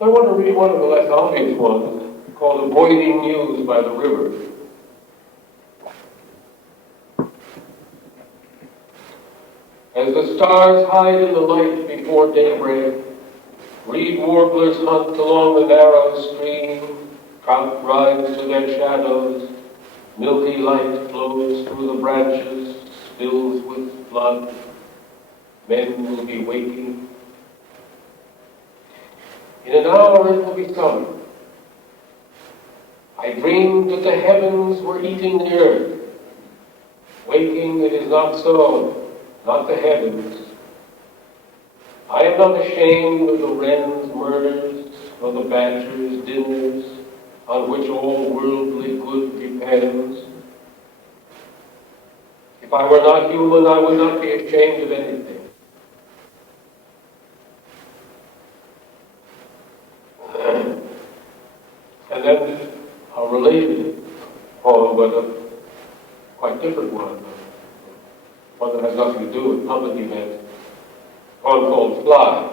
I want to read one of the less obvious ones called Avoiding News by the River. As the stars hide in the light before daybreak, reed warblers hunt along the narrow stream, trout rise to their shadows, milky light flows through the branches, spills with blood. Men will be waking. In an hour it will be summer. I dreamed that the heavens were eating the earth. Waking, it is not so, not the heavens. I am not ashamed of the wren's murders, or the badger's dinners, on which all worldly good depends. If I were not human, I would not be ashamed of anything. And then a related poem, but a quite different one that has nothing to do with public events, a poem called Fly.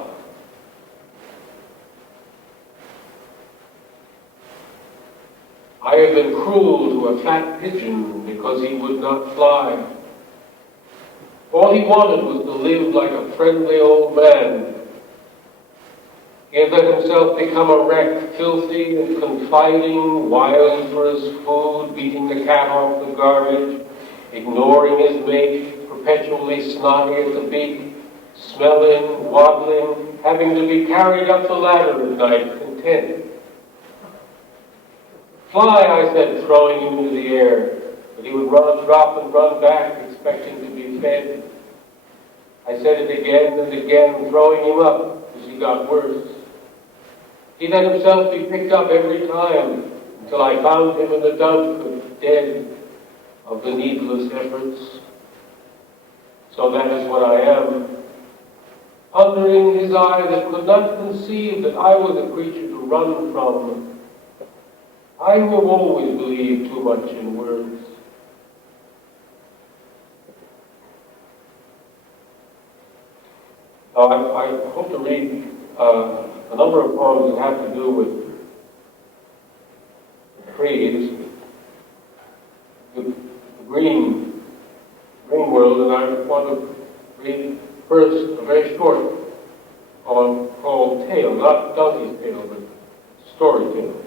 I have been cruel to a fat pigeon because he would not fly. All he wanted was to live like a friendly old man. He had let himself become a wreck, filthy and confiding, wild for his food, beating the cat off the garbage, ignoring his mate, perpetually snotty at the beak, smelling, waddling, having to be carried up the ladder at night, content. Fly, I said, throwing him into the air, but he would run, drop, and run back, expecting to be fed. I said it again and again, throwing him up as he got worse. He let himself be picked up every time until I found him in the dump, dead of the needless efforts. So that is what I am. Pondering his eye that could not conceive that I was a creature to run from. I who have always believed too much in words. Now, I hope to read a number of poems that have to do with trees, the green world, and I want to read first a very short poem called Tale, not Donkey's Tale, but Story Tale.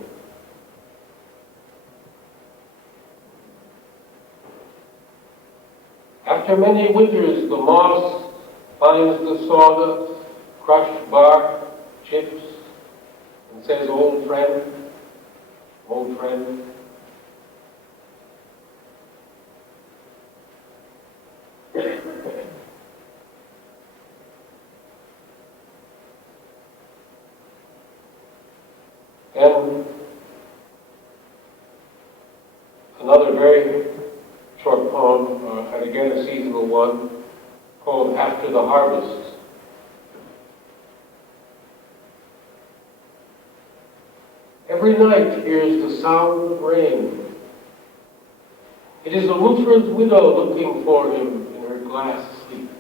After many winters, the moss finds the sawdust, crushed bark, chips, and says, old friend, old friend. And another very short poem, and again a seasonal one, called After the Harvest. Every night hears the sound of rain. It is a roofer's widow looking for him in her glass sleep.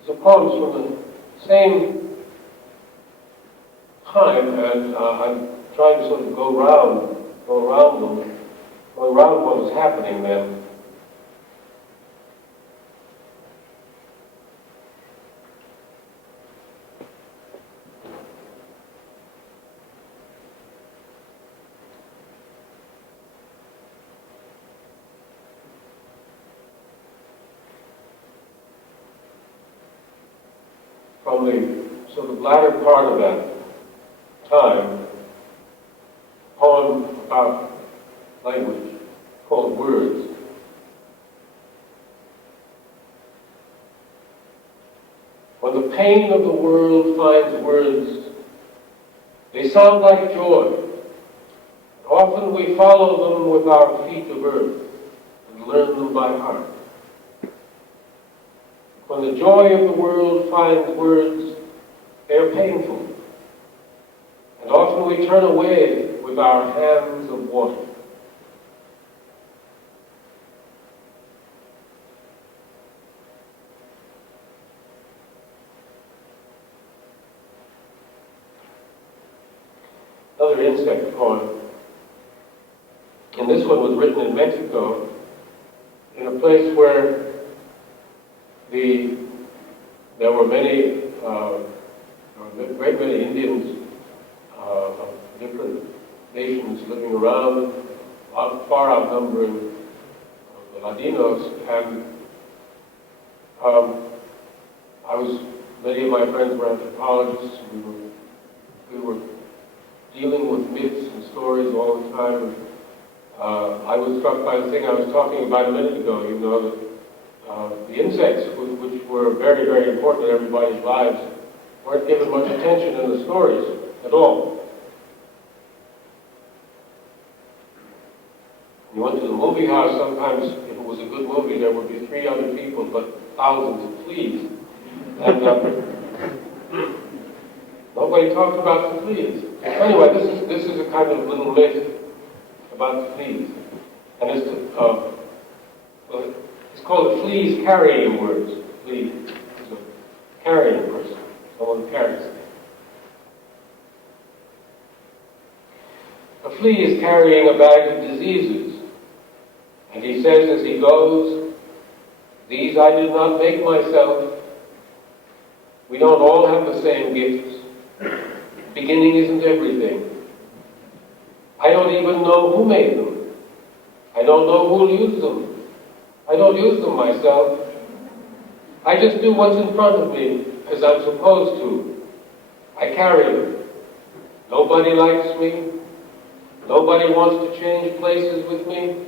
These are poems from the same time, and I'm trying to sort of go around what was happening then. From the sort of latter part of that time, a poem about language called Words. When the pain of the world finds words, they sound like joy. Often we follow them with our feet of earth and learn them by heart. When the joy of the world finds words, they are painful. And often we turn away with our hands of water. other insect poem. And this one was written in Mexico, in a place where there were a great many Indians of different nations living around, far outnumbering the Latinos, and many of my friends were anthropologists. We were dealing with myths and stories all the time. I was struck by the thing I was talking about a minute ago, that the insects, which were very, very important in everybody's lives, weren't given much attention in the stories at all. You went to the movie house, sometimes if it was a good movie, there would be 3 other people, but thousands of fleas. And nobody talked about the fleas. Anyway, this is a kind of little myth about the fleas. And it's called the fleas carrying words. Flea is a carrying person, someone carries things. A flea is carrying a bag of diseases, and he says as he goes, "These I did not make myself. We don't all have the same gifts. Beginning isn't everything. I don't even know who made them. I don't know who'll use them. I don't use them myself. I just do what's in front of me as I'm supposed to. I carry them. Nobody likes me. Nobody wants to change places with me.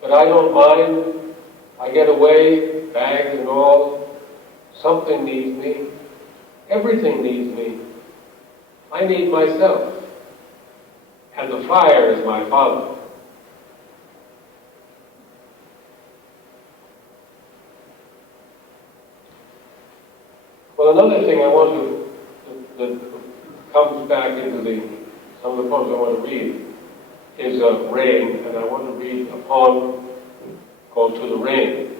But I don't mind. I get away, bags and all. Something needs me. Everything needs me. I need myself. And the fire is my father." Well, another thing I want that comes back into some of the poems I want to read is rain, and I want to read a poem called "To the Rain."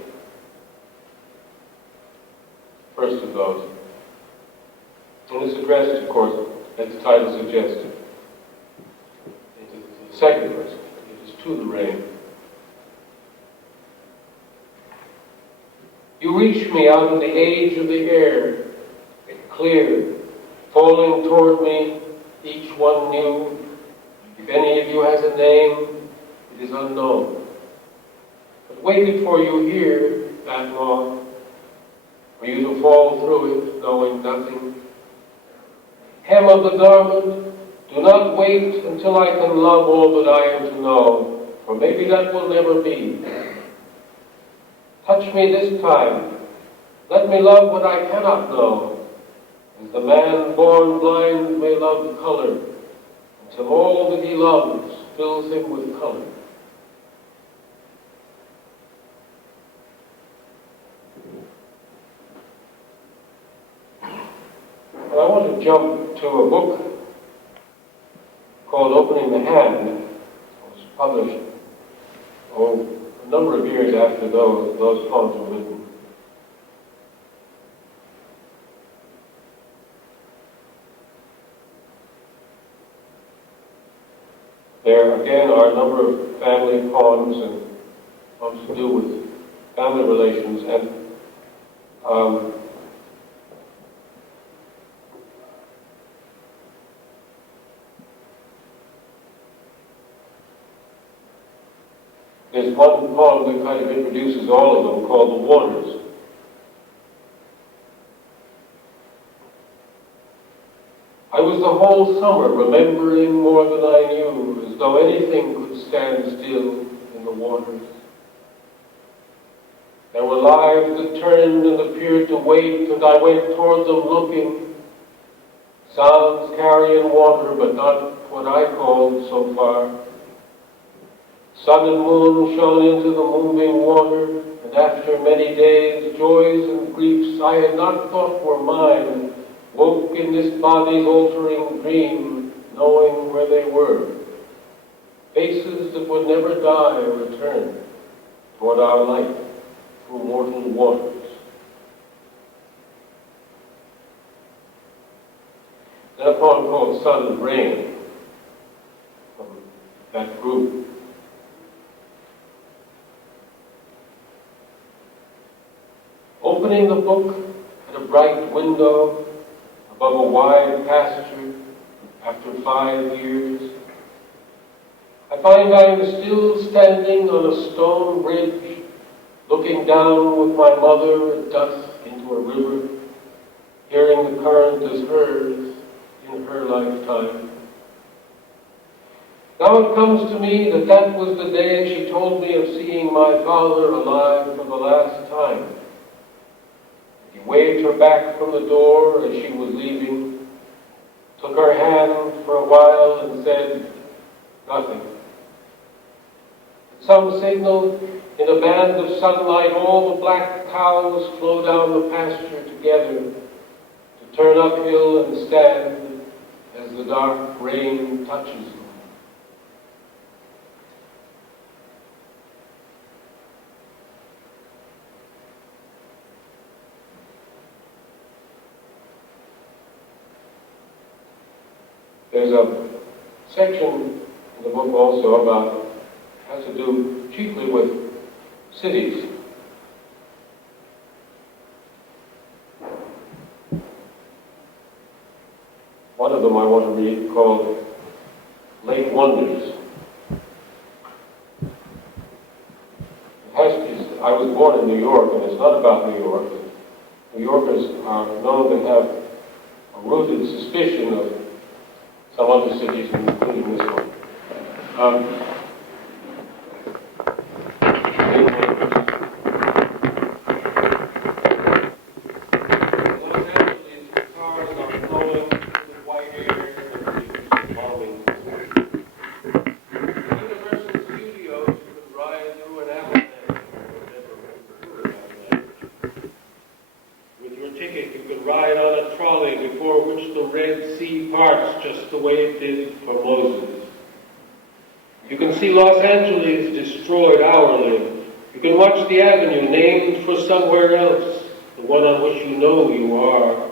First of those. And it's addressed, of course, as the title suggests, to the second person. It is to the rain. You reach me out of the age of the air, clear, falling toward me, each one new. If any of you has a name, it is unknown. But waited for you here that long, for you to fall through it, knowing nothing. Hem of the garment, do not wait until I can love all that I am to know, for maybe that will never be. Touch me this time. Let me love what I cannot know, as the man born blind may love color, until all that he loves fills him with color. Well, I want to jump to a book called "Opening the Hand." It was published a number of years after those poems were written. There again are a number of family poems and poems to do with family relations, and there's one poem that kind of introduces all of them called "The Waters." I was the whole summer remembering more than I knew, as though anything could stand still in the waters. There were lives that turned and appeared to wait, and I went toward them looking. Sounds carrying water, but not what I called so far. Sun and moon shone into the moving water, and after many days, joys and griefs I had not thought were mine, woke in this body's altering dream, knowing where they were. Faces that would never die return toward our light through mortal waters. Then a poem called "Sun and Rain." in the book at a bright window above a wide pasture after 5 years, I find I am still standing on a stone bridge, looking down with my mother at dusk into a river, hearing the current as hers in her lifetime. Now it comes to me that that was the day she told me of seeing my father alive for the last time. He waved her back from the door as she was leaving, took her hand for a while and said nothing. At some signal, in a band of sunlight, all the black cows flow down the pasture together to turn uphill and stand as the dark rain touches them. There's a section in the book also about, has to do chiefly with cities. One of them I want to read called Late Wonders. I was born in New York, and it's not about New York. New Yorkers are known to have a rooted suspicion of some other cities, including this one. Los Angeles destroyed hourly. You can watch the avenue named for somewhere else, the one on which you know you are,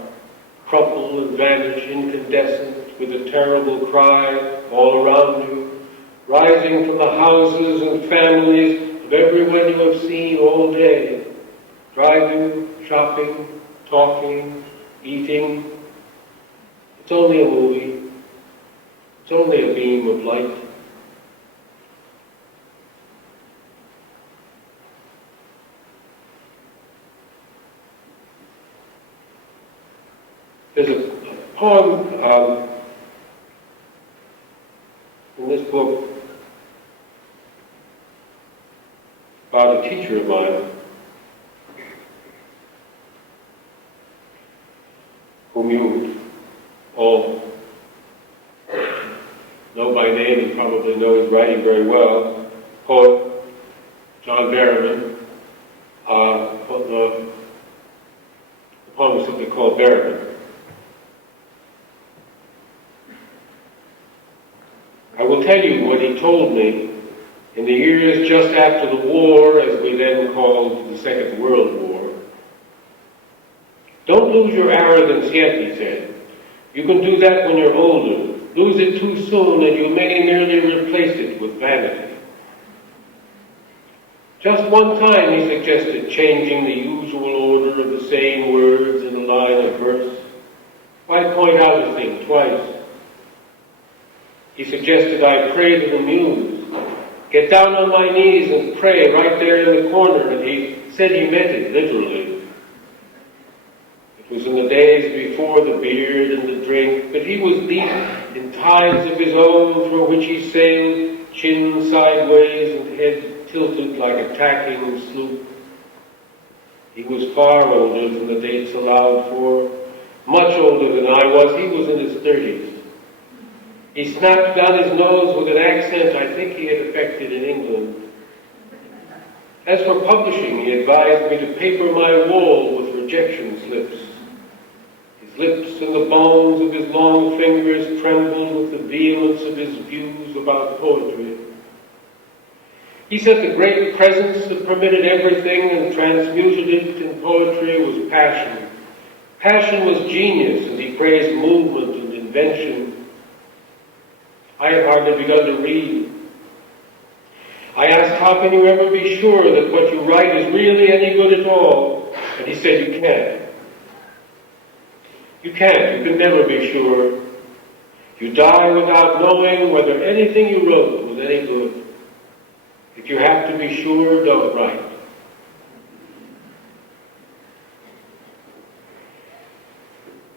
crumple and vanish incandescent with a terrible cry all around you, rising from the houses and families of everyone you have seen all day, driving, shopping, talking, eating. It's only a movie. It's only a beam of light. There's a poem in this book about a teacher of mine whom you all know by name and probably know his writing very well, poet John Merwin. The poem is simply called Merwin. I will tell you what he told me in the years just after the war, as we then called the Second World War. Don't lose your arrogance yet, he said. You can do that when you're older. Lose it too soon and you may merely replace it with vanity. Just one time he suggested changing the usual order of the same words in a line of verse. Why point out a thing twice? He suggested I pray to the muse, get down on my knees and pray right there in the corner, and he said he meant it literally. It was in the days before the beard and the drink, but he was deep in tides of his own through which he sailed, chin sideways and head tilted like a tacking sloop. He was far older than the dates allowed for, much older than I was. He was in his 30s. He snapped down his nose with an accent I think he had affected in England. As for publishing, he advised me to paper my wall with rejection slips. His lips and the bones of his long fingers trembled with the vehemence of his views about poetry. He said the great presence that permitted everything and transmuted it in poetry was passion. Passion was genius, and he praised movement and invention. I had hardly begun to read. I asked, how can you ever be sure that what you write is really any good at all? And he said, you can't. You can't. You can never be sure. You die without knowing whether anything you wrote was any good. If you have to be sure, don't write.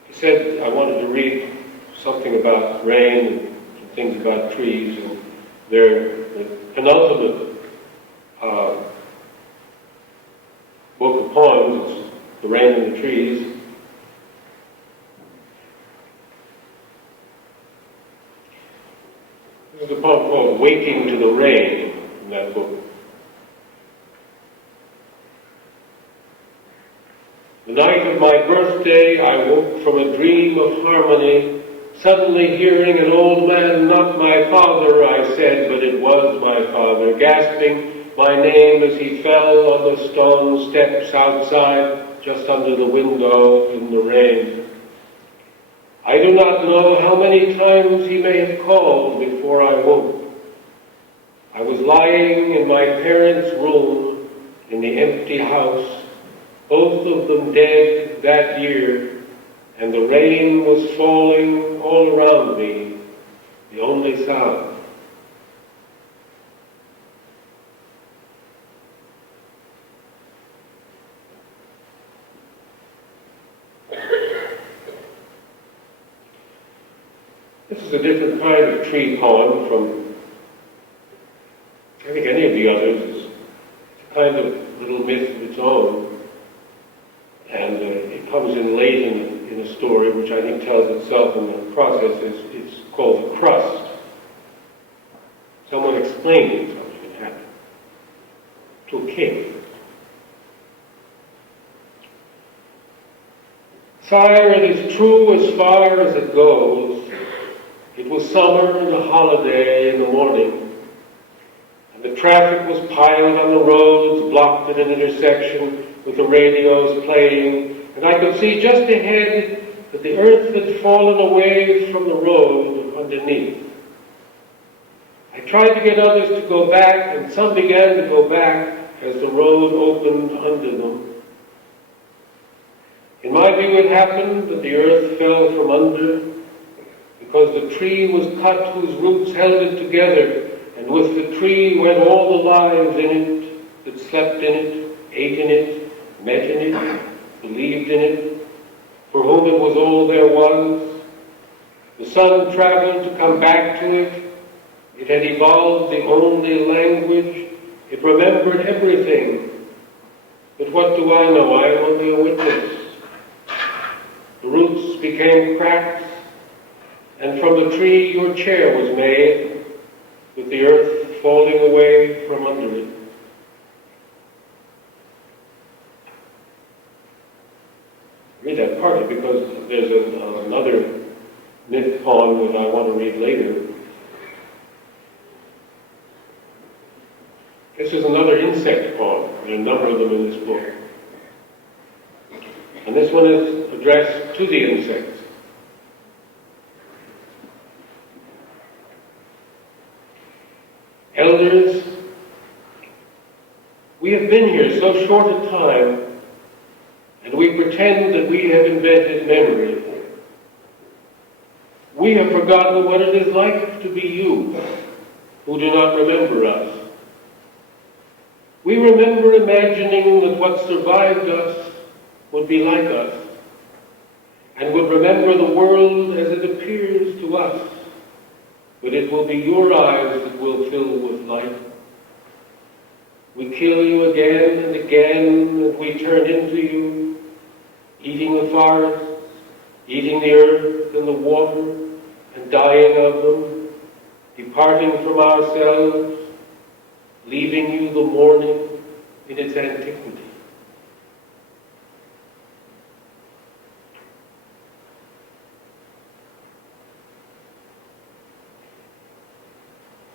He said, I wanted to read something about rain and some things about trees, and the penultimate book of poems is The Rain and the Trees. There's a poem called Waking to the Rain in that book. The night of my birthday, I woke from a dream of harmony, suddenly hearing an old man, not my father, I said, but it was my father, gasping my name as he fell on the stone steps outside, just under the window in the rain. I do not know how many times he may have called before I woke. I was lying in my parents' room in the empty house, both of them dead that year, and the rain was falling all around me, the only sound. This is a different kind of tree poem from, I think, any of the others. It's a kind of little myth of its own. And it comes in late in a story, which I think tells itself in the process. It's called The Crust. Someone explaining something that happened to a king. Sire, it is true as far as it goes. It was summer and a holiday in the morning, and the traffic was piled on the roads, blocked at an intersection with the radios playing, and I could see just ahead that the earth had fallen away from the road underneath. I tried to get others to go back, and some began to go back as the road opened under them. In my view, it happened that the earth fell from under, because the tree was cut whose roots held it together, and with the tree went all the lives in it that slept in it, ate in it, met in it, believed in it, for whom it was all there was. The sun traveled to come back to it. It had evolved the only language. It remembered everything. But what do I know? I am only a witness. The roots became cracked, and from the tree your chair was made, with the earth falling away from under it. I read that partly because there's another myth poem that I want to read later. This is another insect poem. There are a number of them in this book. And this one is addressed to the insects. Elders, we have been here so short a time, and we pretend that we have invented memory. We have forgotten what it is like to be you, who do not remember us. We remember imagining that what survived us would be like us, and would remember the world as it appears to us. But it will be your eyes that will fill with light. We kill you again and again, and we turn into you, eating the forests, eating the earth and the water, and dying of them, departing from ourselves, leaving you the morning in its antiquity.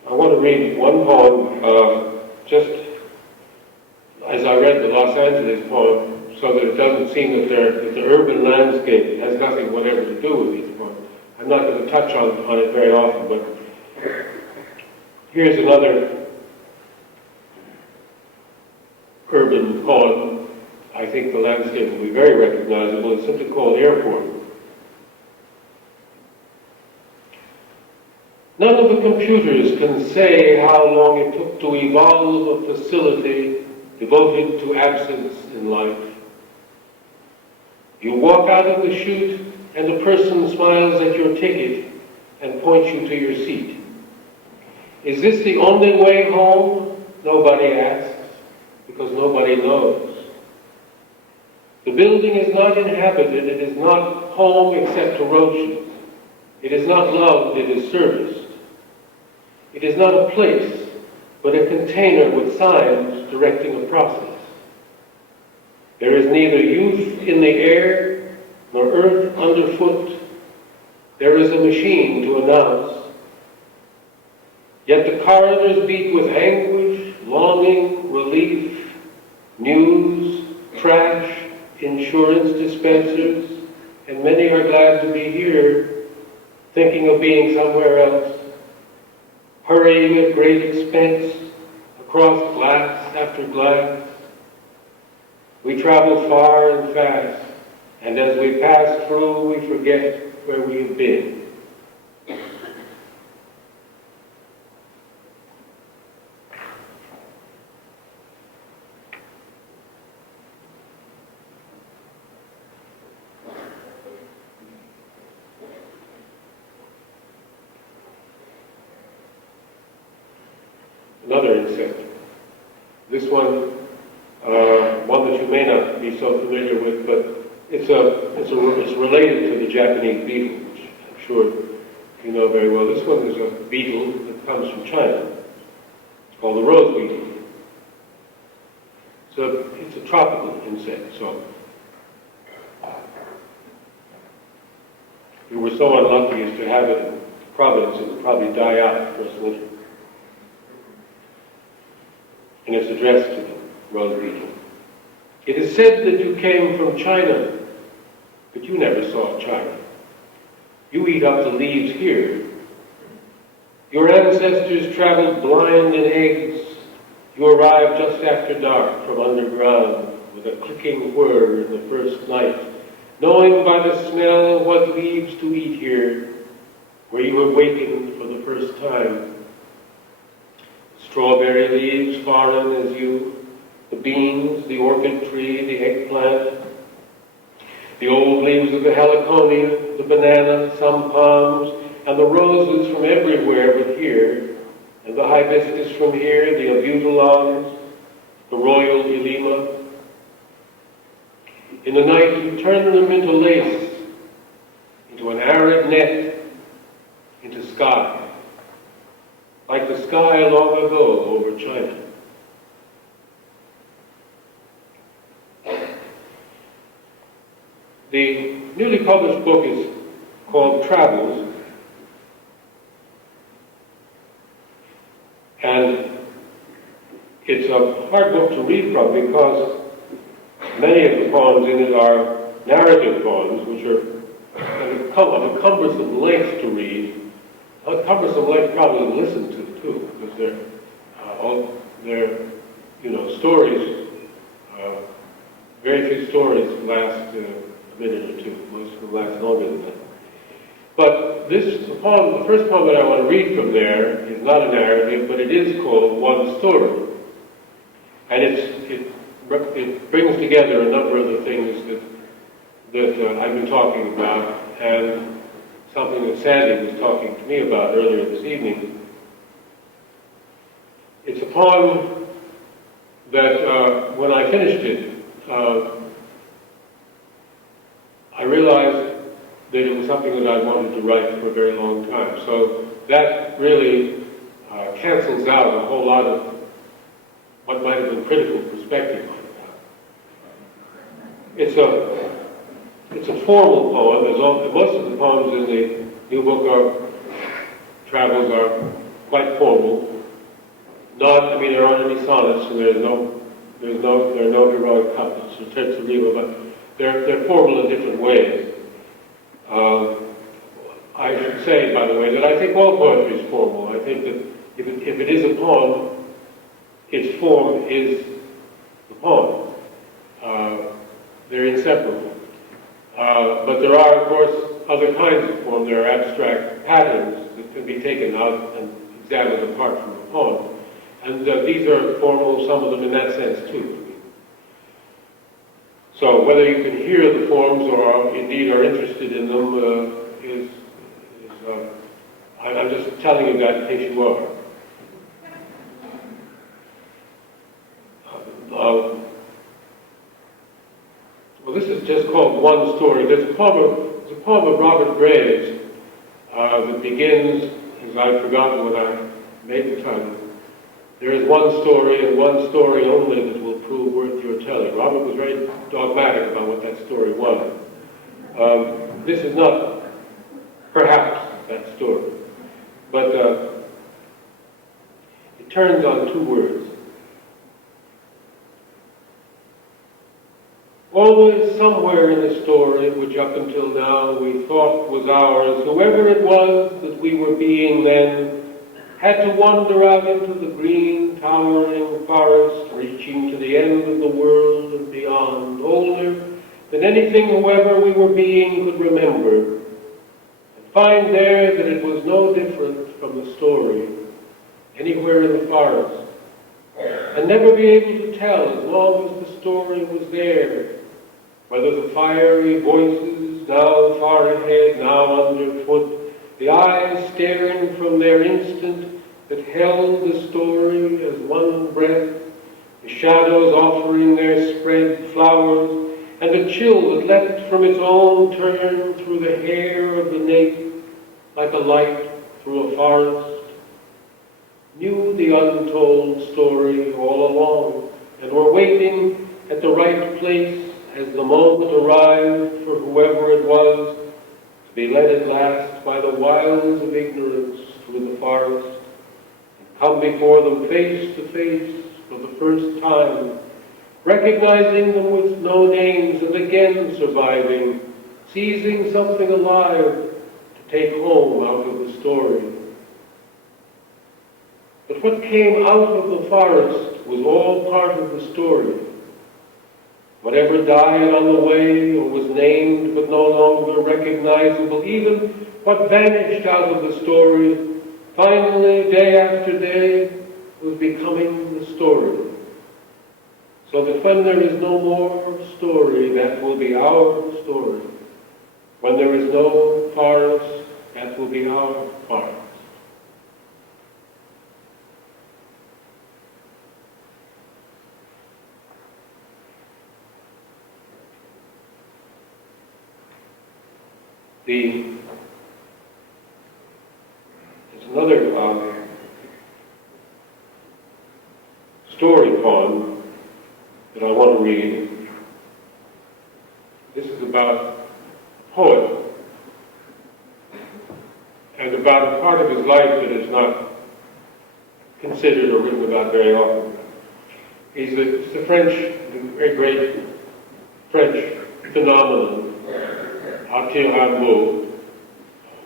I want to read one poem, just as I read the Los Angeles poem, so that it doesn't seem that the urban landscape has nothing whatever to do with these poems. I'm not going to touch on it very often, but here's another urban poem. I think the landscape will be very recognizable. It's simply called Airport. None of the computers can say how long it took to evolve a facility devoted to absence in life. You walk out of the chute and the person smiles at your ticket and points you to your seat. Is this the only way home? Nobody asks, because nobody knows. The building is not inhabited, it is not home except to roaches. It is not loved, it is serviced. It is not a place, but a container with signs directing a process. There is neither youth in the air, nor earth underfoot. There is a machine to announce. Yet the corridors beat with anguish, longing, relief, news, trash, insurance dispensers, and many are glad to be here, thinking of being somewhere else, hurrying at great expense across glass after glass. We travel far and fast, and as we pass through, we forget where we have been. Another insect. This one that you may not be so familiar with, but it's related to the Japanese beetle, which I'm sure you know very well. This one is a beetle that comes from China. It's called the rose beetle. So it's a tropical insect. So we were so unlucky as to have it in Providence, it would probably die out the first winter. And it's addressed to the rose beetle. It is said that you came from China, but you never saw China. You eat up the leaves here. Your ancestors traveled blind in eggs. You arrived just after dark from underground with a clicking whir in the first night, knowing by the smell what leaves to eat here, where you awakened for the first time. Strawberry leaves foreign as you, the beans, the orchid tree, the eggplant, the old leaves of the heliconia, the banana, some palms, and the roses from everywhere but here, and the hibiscus from here, the abutilons, the royal elema. In the night you turn them into lace, into an arid net, into sky, like the sky long ago over China. The newly published book is called Travels, and it's a hard book to read from because many of the poems in it are narrative poems, which are of a cumbersome length to read, a cumbersome length probably to listen to too, because they're stories. Very few stories last a minute or two. Most of them last longer than that. But the first poem that I want to read from there is not a narrative, but it is called One Story. And it brings together a number of the things that I've been talking about, and something that Sandy was talking to me about earlier this evening. It's a poem that when I finished it, I realized that it was something that I wanted to write for a very long time. So that really cancels out a whole lot of what might have been critical perspective on it. It's a formal poem. Most of the poems in the new book Travels are quite formal. There aren't any sonnets, so there are no heroic couplets or terts of rima, but they're formal in different ways. I should say, by the way, that I think all poetry is formal. I think that if it is a poem, its form is the poem. They're inseparable. But there are, of course, other kinds of form. There are abstract patterns that can be taken out and examined apart from the poem. And these are formal, some of them in that sense too. So whether you can hear the forms or indeed are interested in them I'm just telling you that in case you are. Well, this is just called One Story. There's a poem of Robert Graves that begins, as I've forgotten when I made the title. There is one story and one story only that will prove worth your telling. Robert was very dogmatic about what that story was. This is not perhaps that story, but it turns on two words. Always somewhere in the story, which up until now we thought was ours, whoever it was that we were being then had to wander out into the green, towering forest, reaching to the end of the world and beyond, older than anything whoever we were being could remember, and find there that it was no different from the story, anywhere in the forest, and never be able to tell as long as the story was there, whether the fiery voices, now far ahead, now underfoot, the eyes staring from their instant that held the story as one breath, the shadows offering their spread flowers, and a chill that leapt from its own turn through the hair of the nape like a light through a forest, knew the untold story all along, and were waiting at the right place as the moment arrived for whoever it was to be led at last by the wiles of ignorance through the forest, and come before them face to face for the first time, recognizing them with no names, and again surviving, seizing something alive to take home out of the story. But what came out of the forest was all part of the story. Whatever died on the way or was named but no longer recognizable, even what vanished out of the story, finally, day after day, was becoming the story. So that when there is no more story, that will be our story. When there is no forest, that will be our forest. There's another story poem that I want to read. This is about a poet and about a part of his life that is not considered or written about very often. He's the very great French phenomenon, Attila Rimbaud,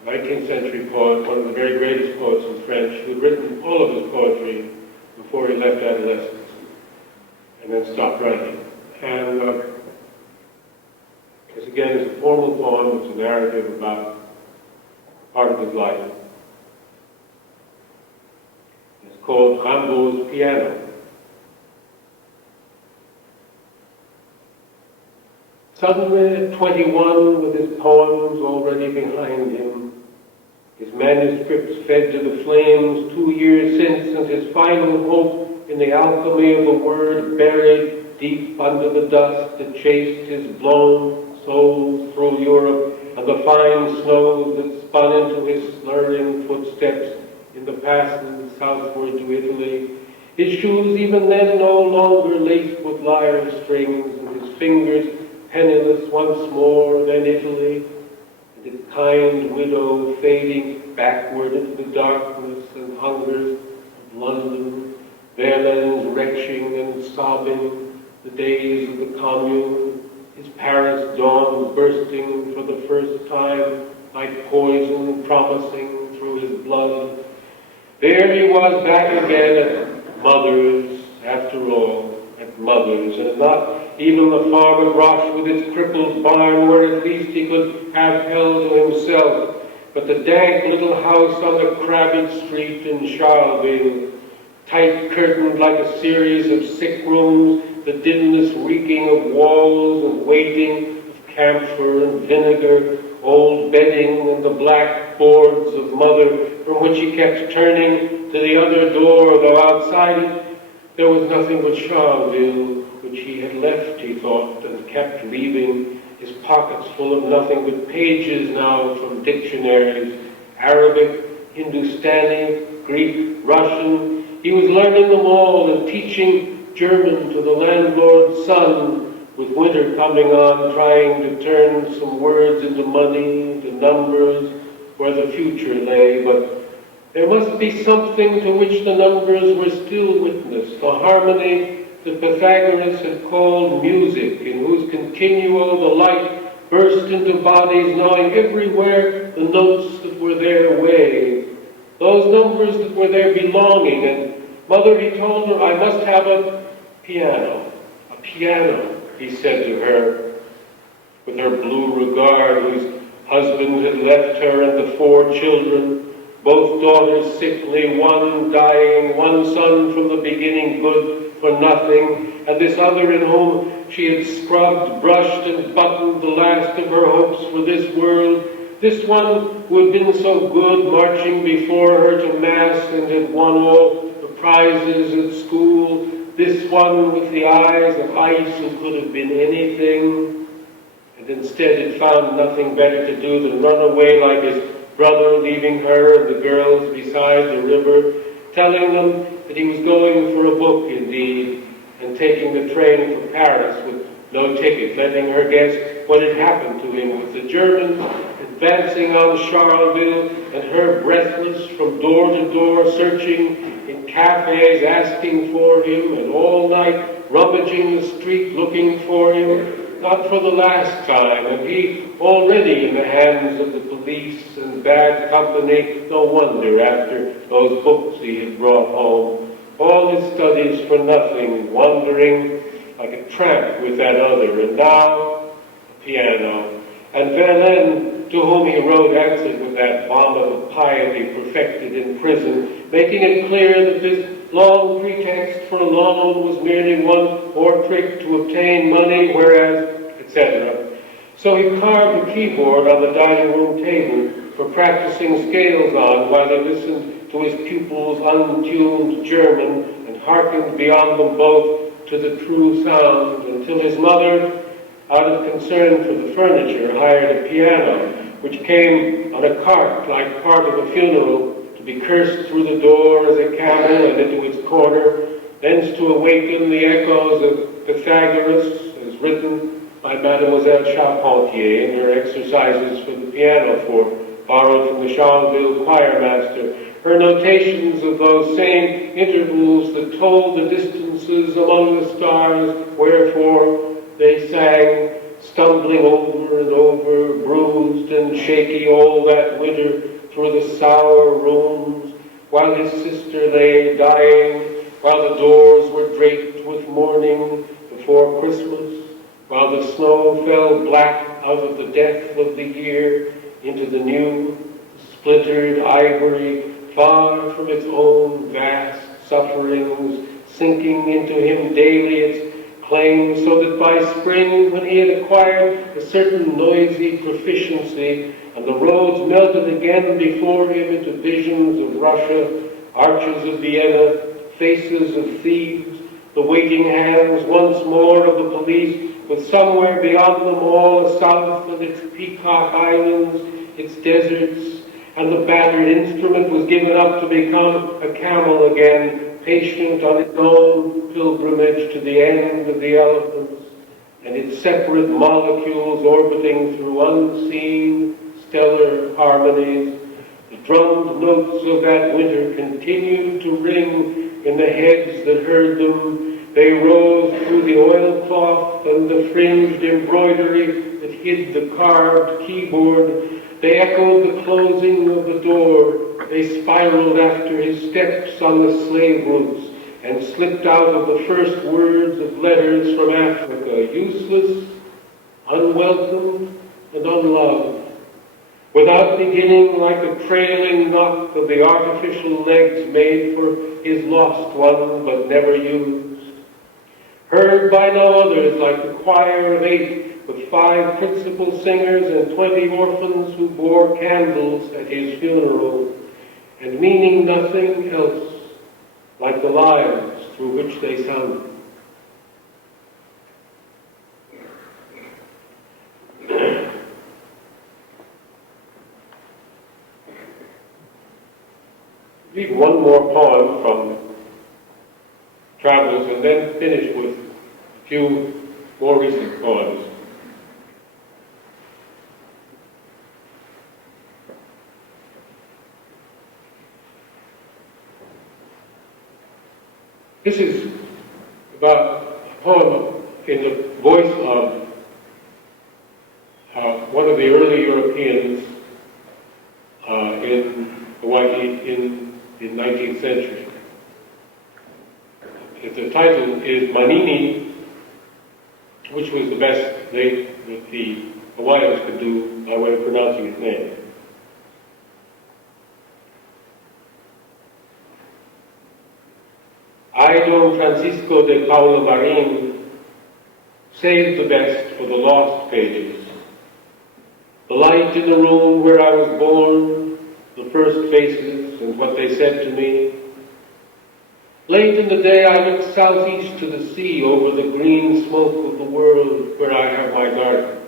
19th century poet, one of the very greatest poets in French, who had written all of his poetry before he left adolescence and then stopped writing. And this again is a formal poem. It's a narrative about part of his life. It's called Rimbaud's Piano. Suddenly, at 21, with his poems already behind him, his manuscripts fed to the flames 2 years since, and his final hope in the alchemy of the word buried deep under the dust that chased his blown soul through Europe, and the fine snows that spun into his slurring footsteps in the passes southward to Italy. His shoes even then no longer laced with lyre strings, and his fingers penniless once more, then Italy, and its kind widow fading backward into the darkness and hungers of London, Verlaine's retching and sobbing, the days of the Commune, his Paris dawn bursting for the first time like poison promising through his blood. There he was back again at Mother's, after all, at Mother's, and not even the farm at Roche with its crippled barn, where at least he could have held to himself, but the dank little house on the crowded street in Charleville, tight curtained like a series of sick rooms, the dimness reeking of walls and waiting of camphor and vinegar, old bedding and the black boards of mother, from which he kept turning to the other door, though outside it there was nothing but Charleville, which he had left, he thought, and kept leaving, his pockets full of nothing but pages now from dictionaries, Arabic, Hindustani, Greek, Russian. He was learning them all and teaching German to the landlord's son, with winter coming on, trying to turn some words into money, into numbers, where the future lay. But there must be something to which the numbers were still witness, the harmony that Pythagoras had called music, in whose continuo the light burst into bodies, knowing everywhere the notes that were their way, those numbers that were their belonging. And Mother, he told her, I must have a piano, he said to her, with her blue regard, whose husband had left her and the 4 children, both daughters sickly, one dying, one son from the beginning good for nothing, and this other in whom she had scrubbed, brushed, and buttoned the last of her hopes for this world, this one who had been so good, marching before her to Mass and had won all the prizes at school, this one with the eyes of ice who could have been anything, and instead had found nothing better to do than run away like his brother, leaving her and the girls beside the river, telling them that he was going for a book indeed, and taking the train for Paris with no ticket, letting her guess what had happened to him, with the Germans advancing on Charleville, and her breathless from door to door, searching in cafes, asking for him, and all night rummaging the street looking for him, not for the last time, and he already in the hands of the police and bad company. No wonder, after those books he had brought home, all his studies for nothing, wandering like a tramp with that other, and now a piano. And Verlaine, to whom he wrote, answered with that vomit of piety perfected in prison, making it clear that this long pretext for a loan was merely one more trick to obtain money, whereas, etc. So he carved a keyboard on the dining room table for practicing scales on, while he listened to his pupils' untuned German and hearkened beyond them both to the true sound, until his mother, out of concern for the furniture, hired a piano, which came on a cart like part of a funeral, to be cursed through the door as a camel and into its corner, thence to awaken the echoes of Pythagoras, as written by Mademoiselle Charpentier in her exercises for the pianoforte, borrowed from the Charleville choir master, her notations of those same intervals that told the distances among the stars, wherefore they sang, stumbling over and over, bruised and shaky all that winter through the sour rooms, while his sister lay dying, while the doors were draped with mourning before Christmas, while the snow fell black out of the death of the year into the new, splintered ivory, far from its own vast sufferings, sinking into him daily its claims, so that by spring, when he had acquired a certain noisy proficiency, and the roads melted again before him into visions of Russia, arches of Vienna, faces of thieves, the waiting hands once more of the police, with somewhere beyond them all the south and its peacock islands, its deserts, and the battered instrument was given up to become a camel again, patient on its own pilgrimage to the end of the elephants, and its separate molecules orbiting through unseen stellar harmonies. The drummed notes of that winter continued to ring in the heads that heard them. They rose through the oilcloth and the fringed embroidery that hid the carved keyboard. They echoed the closing of the door. They spiraled after his steps on the slave routes, and slipped out of the first words of letters from Africa, useless, unwelcome, and unloved, without beginning like a trailing knot of the artificial legs made for his lost one but never used, heard by no others like the choir of 8 with 5 principal singers and 20 orphans who bore candles at his funeral, and meaning nothing else like the lives through which they sounded. Read one more poem from Travels and then finish with a few more recent poems. This is about a poem in the voice of one of the early Europeans in Hawaii in the 19th century. The title is Manini, which was the best that the Hawaiians could do by way of pronouncing his name. I, Don Francisco de Paula Marin, saved the best for the lost pages. The light in the room where I was born, the first faces and what they said to me. Late in the day I looked southeast to the sea over the green smoke of the world where I have my garden.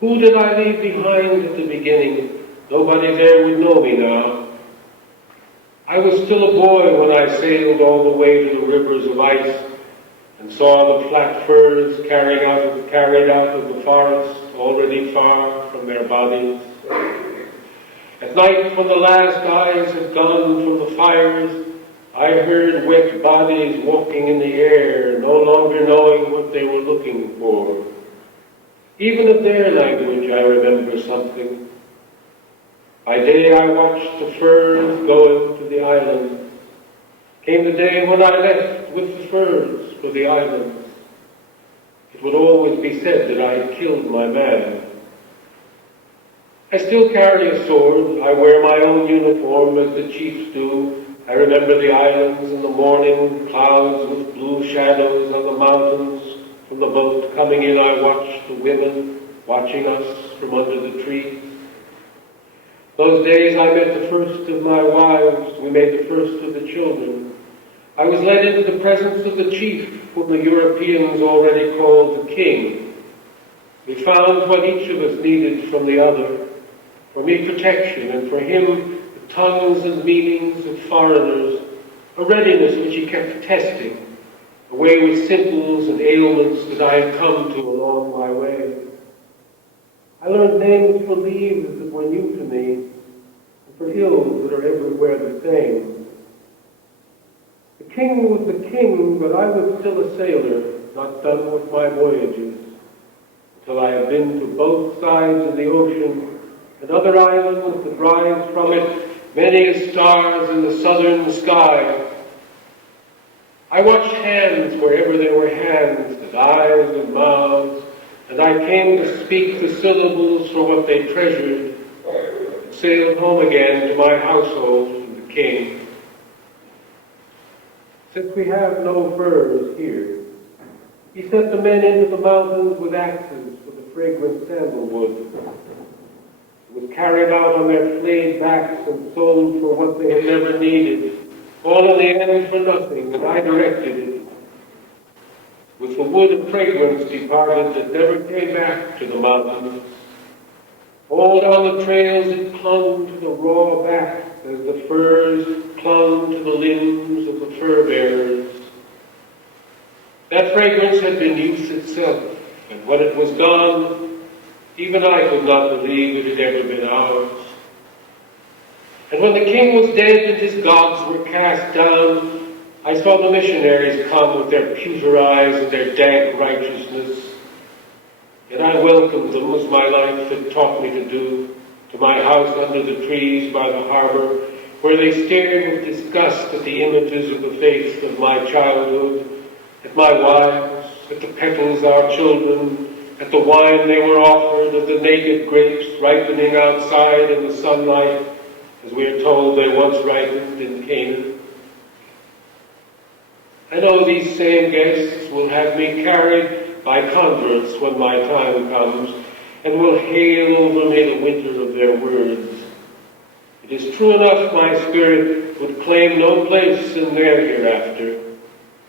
Who did I leave behind at the beginning? Nobody there would know me now. I was still a boy when I sailed all the way to the rivers of ice and saw the flat firs carried out of the forest, already far from their bodies. At night, when the last eyes had gone from the fires, I heard wet bodies walking in the air, no longer knowing what they were looking for. Even of their language I remember something. By day I watched the firs going to the island. Came the day when I left with the firs for the islands. It would always be said that I had killed my man. I still carry a sword. I wear my own uniform as the chiefs do. I remember the islands in the morning, clouds with blue shadows on the mountains. From the boat coming in, I watched the women watching us from under the trees. Those days I met the first of my wives. We made the first of the children. I was led into the presence of the chief, whom the Europeans already called the king. We found what each of us needed from the other. For me, protection, and for him, the tongues and meanings of foreigners, a readiness which he kept testing, a way with simples and ailments that I had come to along my way. I learned names for leaves that were new to me, and for ills that are everywhere the same. The king was the king, but I was still a sailor, not done with my voyages, until I had been to both sides of the ocean, and other islands that rise from it, many as stars in the southern sky. I watched hands wherever there were hands, and eyes and mouths, and I came to speak the syllables for what they treasured, and sailed home again to my household and the king. Since we have no furs here, he sent the men into the mountains with axes for the fragrant sandalwood. It was carried out on their flayed backs and sold for what they had never needed, all in the end for nothing, and I directed it. With the wood of fragrance departed that never came back to the mountains. All down the trails it clung to the raw back as the firs clung to the limbs of the fur-bearers. That fragrance had been youth itself, and when it was gone, even I could not believe it had ever been ours. And when the king was dead and his gods were cast down, I saw the missionaries come with their pewter eyes and their dank righteousness. And I welcomed them, as my life had taught me to do, to my house under the trees by the harbor, where they stared with disgust at the images of the faith of my childhood, at my wives, at the petals our children, at the wine they were offered, at the naked grapes ripening outside in the sunlight, as we are told they once ripened in Canaan. I know these same guests will have me carried by converts when my time comes, and will hail over me the winter of their words. It is true enough my spirit would claim no place in their hereafter,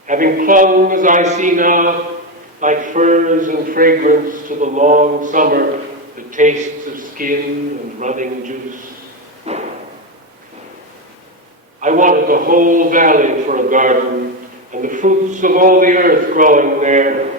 having clung, as I see now, like furs and fragrance to the long summer that tastes of skin and running juice. I wanted the whole valley for a garden, and the fruits of all the earth growing there.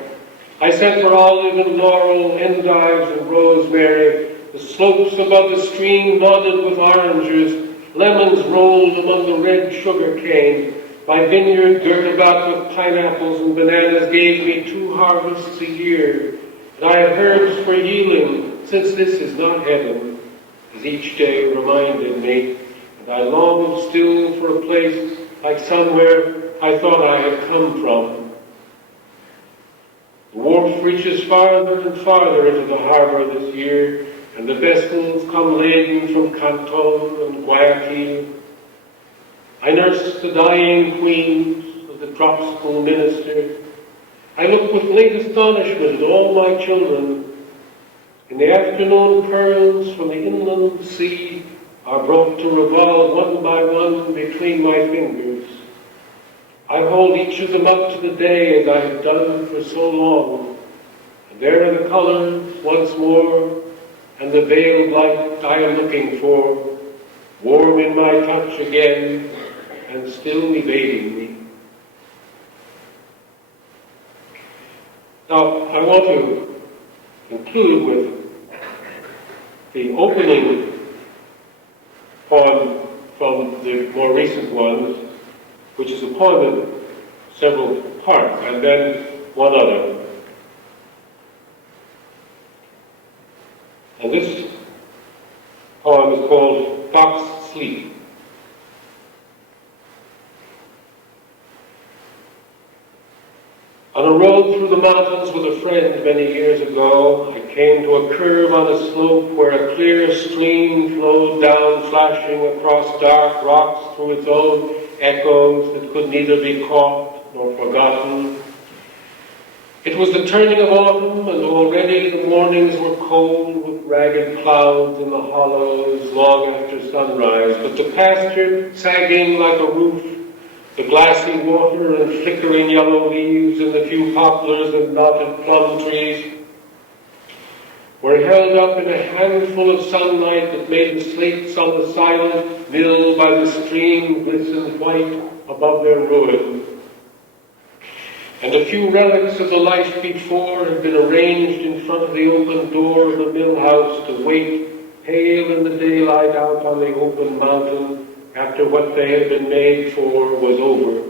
I sent for olive and laurel, endives and rosemary. The slopes above the stream nodded with oranges, lemons rolled among the red sugar cane. My vineyard, girt about with pineapples and bananas, gave me 2 harvests a year. And I have herbs for healing, since this is not heaven, as each day reminded me. And I longed still for a place like somewhere I thought I had come from. The wharf reaches farther and farther into the harbor this year, and the vessels come laden from Canton and Guayaquil. I nurse the dying queens of the dropsical minister. I look with late astonishment at all my children. In the afternoon, pearls from the inland sea are brought to revolve one by one between my fingers. I hold each of them up to the day as I have done for so long. And there are the colors once more, and the veiled light I am looking for, warm in my touch again, and still evading me. Now, I want to conclude with the opening poem from the more recent ones, which is a poem in several parts, and then one other. And this poem is called Fox Sleep. On a road through the mountains with a friend many years ago, I came to a curve on a slope where a clear stream flowed down, flashing across dark rocks through its own echoes that could neither be caught nor forgotten. It was the turning of autumn, and already the mornings were cold with ragged clouds in the hollows long after sunrise, but the pasture sagging like a roof, the glassy water and flickering yellow leaves and the few poplars and knotted plum trees were held up in a handful of sunlight that made the slates on the silent mill by the stream glisten white above their ruin. And a few relics of the life before had been arranged in front of the open door of the mill house to wait, pale in the daylight out on the open mountain, after what they had been made for was over.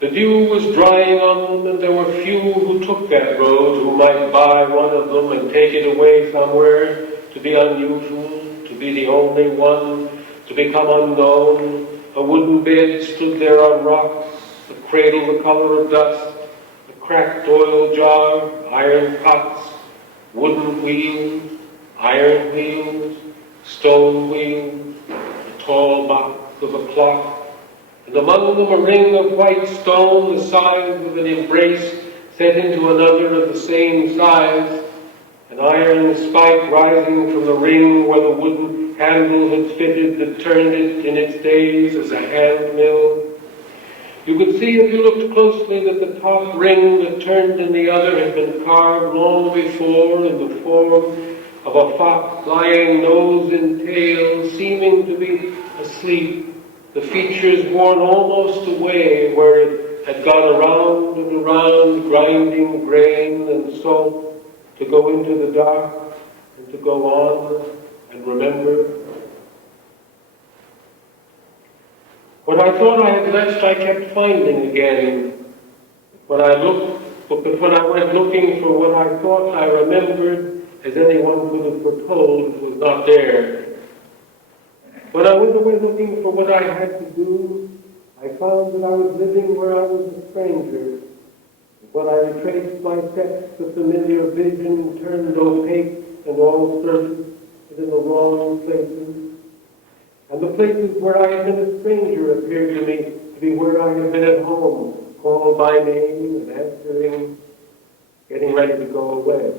The dew was drying on them, and there were few who took that road who might buy one of them and take it away somewhere to be unusual, to be the only one, to become unknown. A wooden bed stood there on rocks, a cradle the color of dust, a cracked oil jar, iron pots, wooden wheels, iron wheels, stone wheels, a tall box of a clock, and among them a ring of white stone the size of an embrace set into another of the same size, an iron spike rising from the ring where the wooden handle had fitted that turned it in its days as a hand mill. You could see if you looked closely that the top ring that turned in the other had been carved long before in the form of a fox lying nose in tail, seeming to be asleep, the features worn almost away where it had gone around and around, grinding grain and salt to go into the dark and to go on and remember. What I thought I had left, I kept finding again. But when I went looking for what I thought I remembered, as anyone could have foretold, it was not there. When I went away looking for what I had to do, I found that I was living where I was a stranger. When I retraced my steps, the familiar vision turned opaque and all certain and in the wrong places. And the places where I had been a stranger appeared to me to be where I had been at home, called by name and answering, getting ready to go away.